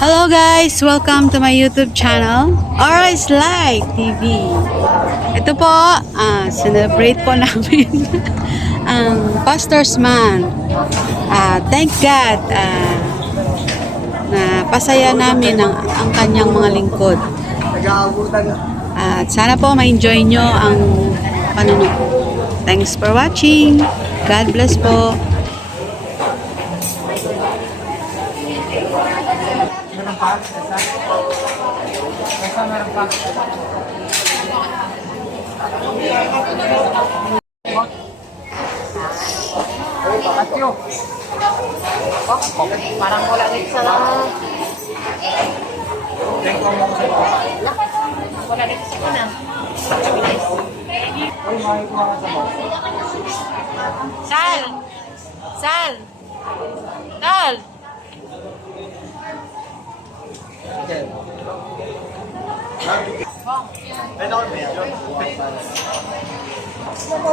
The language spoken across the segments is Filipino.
Hello guys! Welcome to my YouTube channel, Oris Life TV. Ito po, celebrate po namin ang Pastor's Man. Thank God na pasaya namin ang kanyang mga lingkod. At sana po ma-enjoy nyo ang panunod. Thanks for watching. God bless po. Parang wala dito sa wala dito sa kuna. Sal! Sal! Sal!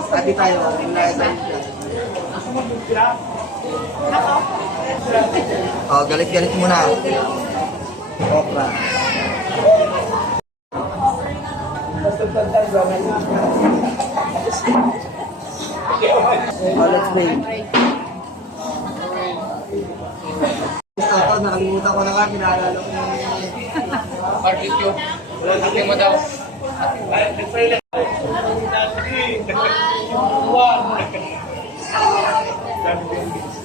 Hati tayo. Oh, galit-galit muna. Okra. Oh, let's play. Ako, nakalimutan ko na nga, pinaalala ko. Barbecue. Wala natin mo daw.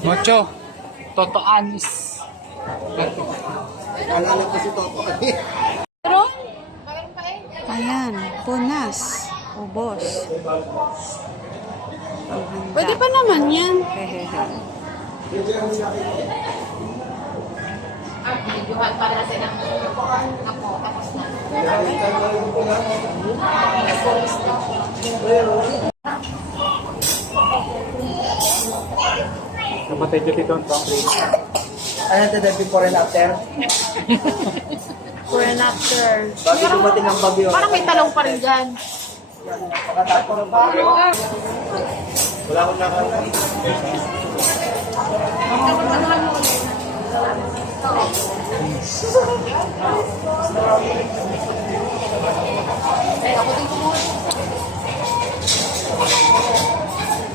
Mocho. Totoanis. Alala ko si Toto. Ayan, punas, ubos. Pwede pa naman yan. Videohan para na sila. Ako, tapos na. Kapatid nyo dito ang pang-grade. Ano ito, before and after? For and after. Bago dumating ang bagyo. Parang may talong pa rin dyan. Pagkatapos ng bagyo. Wala akong nakakita.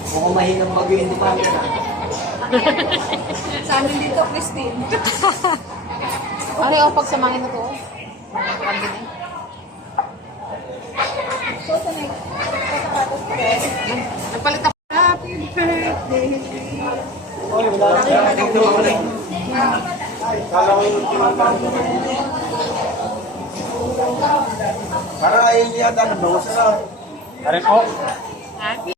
Mukhang mahinang bagyo, hindi pa rin na. Sa amin dito, Christine. Ano yung pagsamangin na to? Nagpalit ako. Happy birthday. Para ayun yata, nabawas na. Pare po.